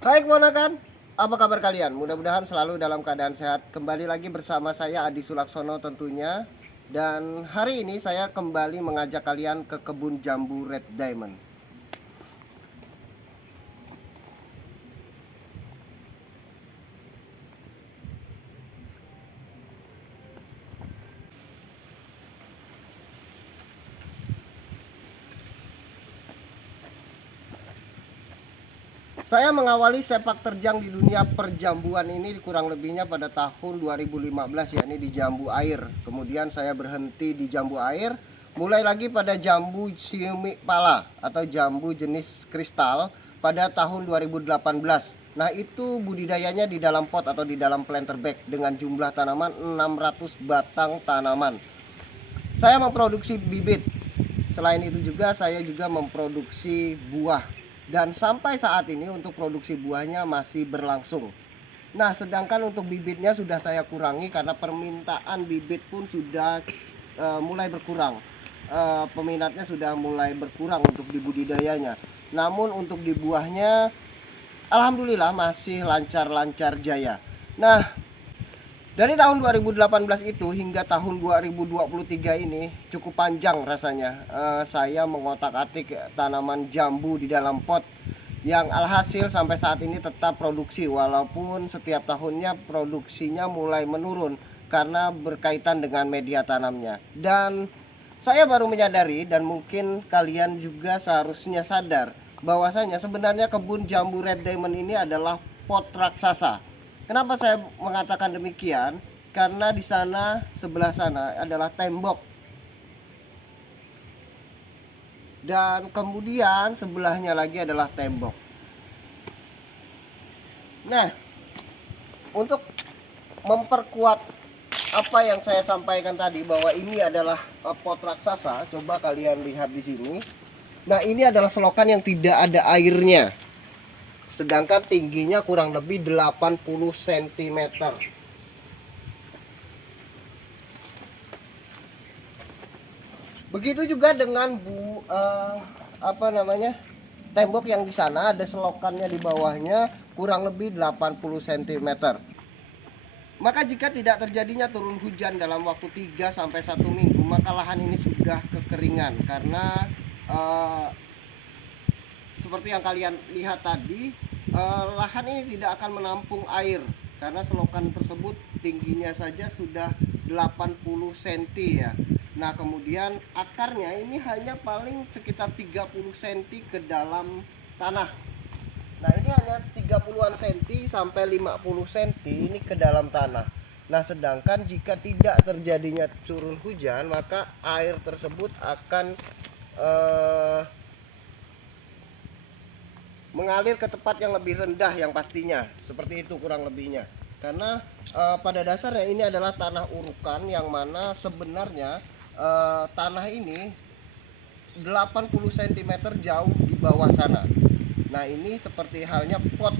Hai keponakan, apa kabar kalian? Mudah-mudahan selalu dalam keadaan sehat. Kembali lagi bersama saya Adi Sulaksono tentunya. Dan hari ini saya kembali mengajak kalian ke kebun jambu Red Diamond. Saya mengawali sepak terjang di dunia perjambuan ini kurang lebihnya pada tahun 2015, yakni di jambu air. Kemudian saya berhenti di jambu air, mulai lagi pada jambu siumi pala atau jambu jenis kristal pada tahun 2018. Nah, itu budidayanya di dalam pot atau di dalam planter bag dengan jumlah tanaman 600 batang tanaman. Saya memproduksi bibit. Selain itu juga saya juga memproduksi buah. Dan sampai saat ini untuk produksi buahnya masih berlangsung. Nah, sedangkan untuk bibitnya sudah saya kurangi karena permintaan bibit pun sudah mulai berkurang. Peminatnya sudah mulai berkurang untuk di budidayanya. Namun untuk di buahnya alhamdulillah masih lancar-lancar jaya. Nah, dari tahun 2018 itu hingga tahun 2023 ini cukup panjang rasanya. Saya mengotak-atik tanaman jambu di dalam pot yang alhasil sampai saat ini tetap produksi walaupun setiap tahunnya produksinya mulai menurun karena berkaitan dengan media tanamnya. Dan saya baru menyadari dan mungkin kalian juga seharusnya sadar bahwasanya sebenarnya kebun jambu Red Diamond ini adalah pot raksasa. Kenapa saya mengatakan demikian? Karena di sana sebelah sana adalah tembok dan kemudian sebelahnya lagi adalah tembok. Nah, untuk memperkuat apa yang saya sampaikan tadi bahwa ini adalah pot raksasa, coba kalian lihat di sini. Nah, ini adalah selokan yang tidak ada airnya. Sedangkan tingginya kurang lebih 80 cm. Begitu juga dengan tembok yang di sana ada selokannya di bawahnya kurang lebih 80 cm. Maka jika tidak terjadinya turun hujan dalam waktu 3 sampai 1 minggu, maka lahan ini sudah kekeringan karena uh, seperti yang kalian lihat tadi, lahan ini tidak akan menampung air karena selokan tersebut tingginya saja sudah 80 cm ya. Nah, kemudian akarnya ini hanya paling sekitar 30 cm ke dalam tanah. Nah, ini hanya 30-an cm sampai 50 cm ini ke dalam tanah. Nah, sedangkan jika tidak terjadinya turun hujan, maka air tersebut akan mengalir ke tempat yang lebih rendah yang pastinya. Seperti itu kurang lebihnya. Karena pada dasarnya ini adalah tanah urukan yang mana sebenarnya tanah ini 80 cm jauh di bawah sana. Nah, ini seperti halnya pot.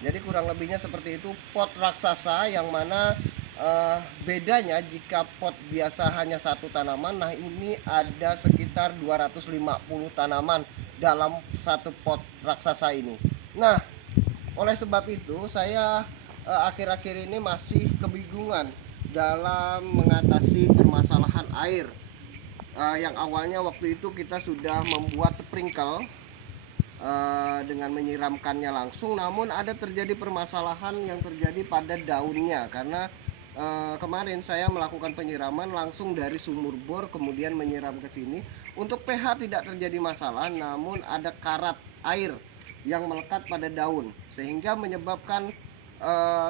Jadi kurang lebihnya seperti itu, pot raksasa yang mana bedanya jika pot biasa hanya satu tanaman, nah ini ada sekitar 250 tanaman dalam satu pot raksasa ini. Nah, oleh sebab itu saya akhir-akhir ini masih kebingungan dalam mengatasi permasalahan air. Yang awalnya waktu itu kita sudah membuat sprinkle dengan menyiramkannya langsung, namun ada terjadi permasalahan yang terjadi pada daunnya karena kemarin saya melakukan penyiraman langsung dari sumur bor kemudian menyiram ke sini. Untuk pH tidak terjadi masalah, namun ada karat air yang melekat pada daun sehingga menyebabkan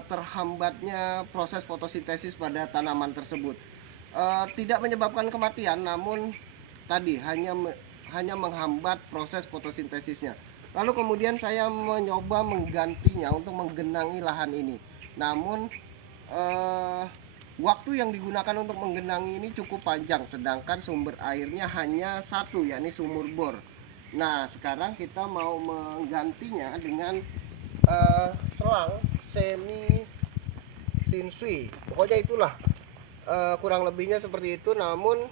terhambatnya proses fotosintesis pada tanaman tersebut. Tidak menyebabkan kematian, namun tadi hanya menghambat proses fotosintesisnya. Lalu kemudian saya mencoba menggantinya untuk menggenangi lahan ini. Namun waktu yang digunakan untuk menggenangi ini cukup panjang, sedangkan sumber airnya hanya satu, yakni sumur bor. Nah, sekarang kita mau menggantinya dengan selang semi sinsui. Pokoknya itulah kurang lebihnya seperti itu, namun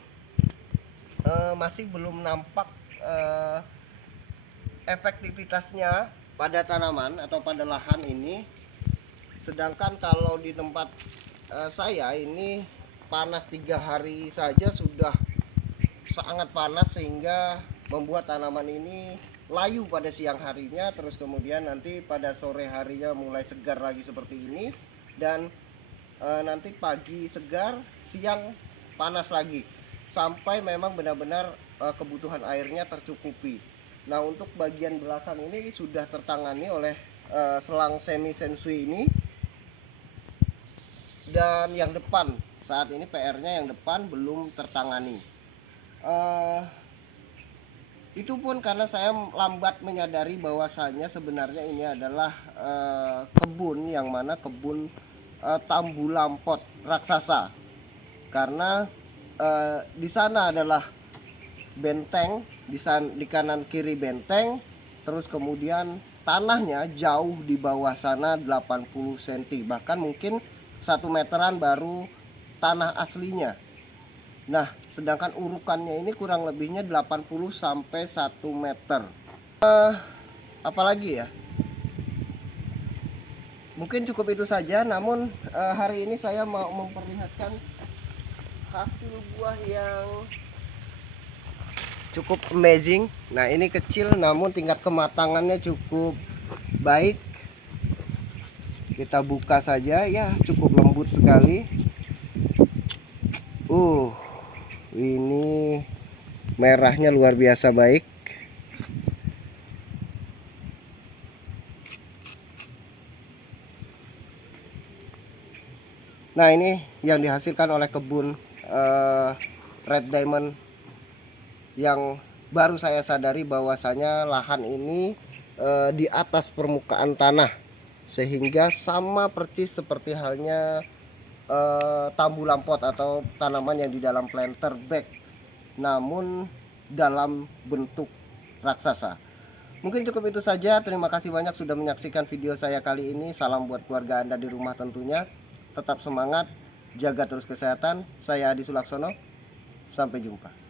masih belum nampak efektivitasnya pada tanaman atau pada lahan ini. Sedangkan kalau di tempat saya ini panas 3 hari saja sudah sangat panas, sehingga membuat tanaman ini layu pada siang harinya, terus kemudian nanti pada sore harinya mulai segar lagi seperti ini, dan nanti pagi segar, siang panas lagi, sampai memang benar-benar kebutuhan airnya tercukupi. Nah, untuk bagian belakang ini sudah tertangani oleh selang semi sensui ini. Dan yang depan saat ini PR-nya yang depan belum tertangani. Itu pun karena saya lambat menyadari bahwasanya sebenarnya ini adalah kebun yang mana kebun tambu lampot raksasa. Karena di sana adalah benteng, di kanan kiri benteng, terus kemudian tanahnya jauh di bawah sana 80 cm, bahkan mungkin 1 meteran baru tanah aslinya. Nah, sedangkan urukannya ini kurang lebihnya 80 sampai 1 meter. Apalagi ya? Mungkin cukup itu saja, namun hari ini saya mau memperlihatkan hasil buah yang cukup amazing. Nah, ini kecil namun tingkat kematangannya cukup baik. Kita buka saja, ya cukup lembut sekali. Ini merahnya luar biasa baik. Nah, ini yang dihasilkan oleh kebun Red Diamond, yang baru saya sadari bahwasanya lahan ini di atas permukaan tanah, sehingga sama persis seperti halnya tambu lampot atau tanaman yang di dalam planter bag, namun dalam bentuk raksasa. Mungkin cukup itu saja. Terima kasih banyak sudah menyaksikan video saya kali ini. Salam buat keluarga Anda di rumah tentunya. Tetap semangat, jaga terus kesehatan. Saya Adi Sulaksono, sampai jumpa.